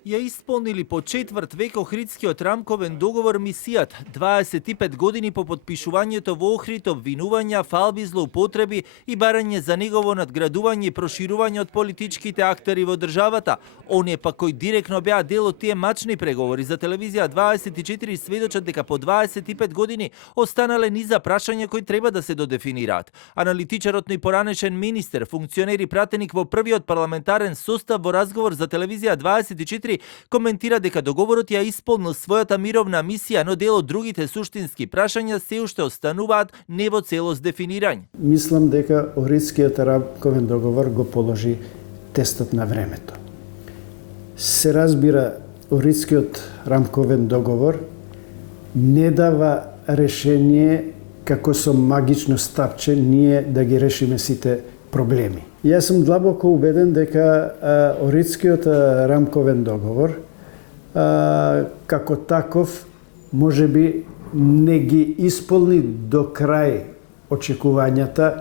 Ја исполнили по четврт век Охридскиот рамковен договор мисијат, 25 години по подпишувањето во Охрид, обвинувања, фалби, злоупотреби и барање за негово надградување и проширување од политичките актери во државата. Оние пак кои директно беа дел од тие мачни преговори за телевизија 24 сведочат дека по 25 години останале низа прашања кои треба да се додефинираат. Аналитичарот и поранешен министер, функционер и пратеник во првиот парламентарен состав во разговор за телевизија 24 коментира дека договорот ја исполнил својата мировна мисија, но дел од другите суштински прашања се уште остануваат не во целост дефинирање. Мислам дека Охридскиот рамковен договор го положи тестот на времето. Се разбира, Охридскиот рамковен договор не дава решение како со магично стапче ние да ги решиме сите проблеми. Јас сум длабоко убеден дека Охридскиот рамковен договор како таков можеби не ги исполни до крај очекувањата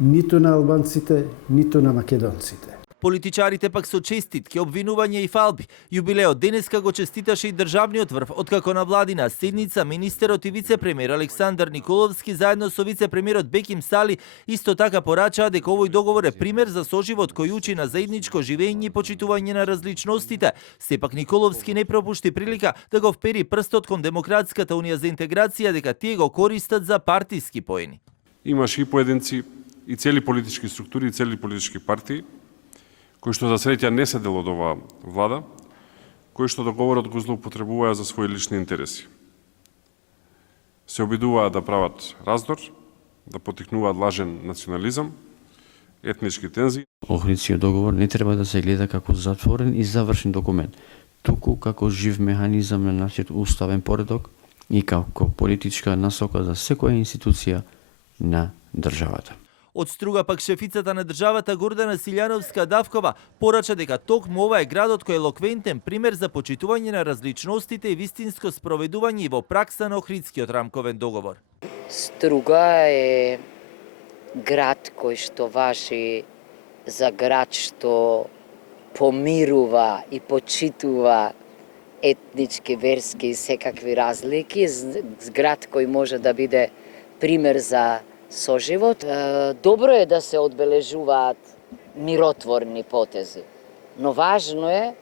ниту на албанците, ниту на македонците. Политичарите пак со честитки, обвинувања и фалби. Јубилеот денеска го честиташе и државниот врв, откако на владина седница министерот и вице-премиер Александар Николовски заедно со вице-премиерот Беким Сали исто така порачаа дека овој договор е пример за соживот кој учи на заедничко живење и почитување на различностите. Сепак Николовски не пропушти прилика да го впери прстот кон Демократската унија за интеграција дека тие го користат за партиски поени. Имаше и поединци и цели политички структури и цели политички партии кои што за среќа не се дел од оваа влада, кои што договорот го злоупотребуваа за своји лични интереси. Се обидуваа да прават раздор, да поттикнуваат лажен национализам, етнички тензии. Охридскиот договор не треба да се гледа како затворен и завршен документ, туку како жив механизам на нашиот уставен поредок и како политичка насока за секоја институција на државата. Од Струга пак шефицата на државата Гордана Силјановска-Давкова порача дека токму ова е градот кој е елоквентен пример за почитување на различностите и вистинско спроведување и во пракса на Охридскиот рамковен договор. Струга е град кој што важи за град што помирува и почитува етнички, верски и секакви разлики, град кој може да биде пример за соживот. Добро е да се одбележуваат миротворни потези, но важно е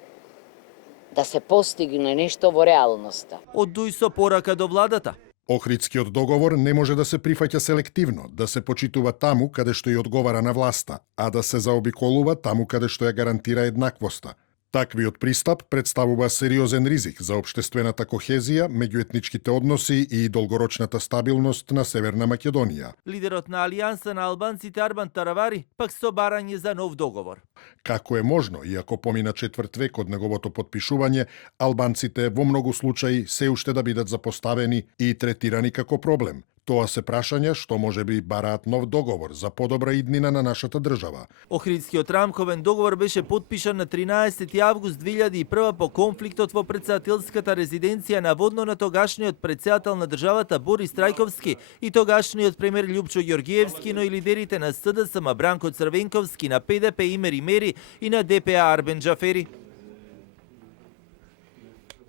да се постигне нешто во реалноста. Од дуј со порака до владата. Охридскиот договор не може да се прифаќа селективно, да се почитува таму каде што ја одговара на власта, а да се заобиколува таму каде што ја гарантира еднаквоста. Таквиот пристап представува сериозен ризик за општествената кохезија, меѓуетничките односи и долгорочната стабилност на Северна Македонија. Лидерот на Алијанса на албанците Арбан Таравари пак со барање за нов договор. Како е можно, иако помина четврт век од неговото потпишување, албанците во многу случаи се уште да бидат запоставени и третирани како проблем. Тоа се прашања што можеби бараат нов договор за подобра иднина на нашата држава. Охридскиот рамковен договор беше потпишан на 13 август 2001 по конфликтот во претседателската резиденција наводно на тогашниот претседател на државата Борис Трајковски и тогашниот премиер Љупчо Ѓоргиевски, но и лидерите на СДСМ Бранко Црвенковски, на ПДП Имери Мери и на ДПА Арбен Џафери.